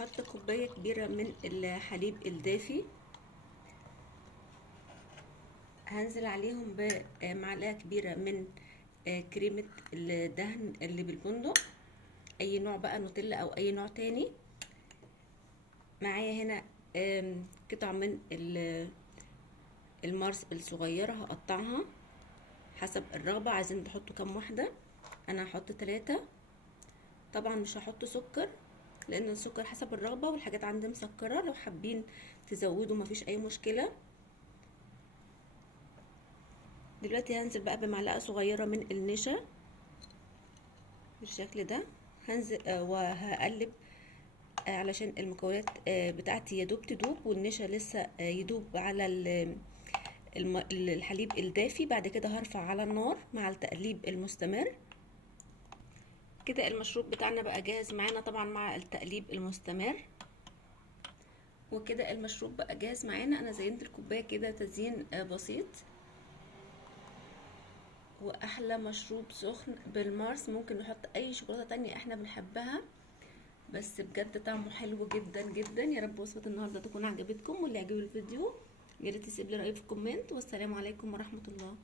هحط كوباية كبيرة من الحليب الدافي، هنزل عليهم بمعلقة كبيرة من كريمة الدهن اللي بالبندق، اي نوع بقى، نوتيلا او اي نوع تاني. معايا هنا قطع من المارس الصغيرة، هقطعها حسب الرغبة، عايزين تحطوا كام واحدة. انا هحط 3. طبعا مش هحط سكر لان السكر حسب الرغبة، والحاجات عندي مسكرة، لو حابين تزودوا مفيش اي مشكلة. دلوقتي هنزل بقى بمعلقة صغيرة من النشا بالشكل ده، هنزل وهقلب علشان المكونات بتاعتي يدوب تدوب، والنشا لسه يدوب على الحليب الدافي. بعد كده هرفع على النار مع التقليب المستمر. كده المشروب بتاعنا بقى جاهز معانا طبعا مع التقليب المستمر. وكده المشروب بقى جاهز معانا. انا زينت الكوبايه كده تزيين بسيط، واحلى مشروب سخن بالمارس. ممكن نحط اي شوكولاته تانية احنا بنحبها، بس بجد طعمه حلو جدا جدا. يا رب وصفه النهارده تكون عجبتكم، واللي عجبه الفيديو يا ريت تسيب لي رايك في الكومنت. والسلام عليكم ورحمه الله.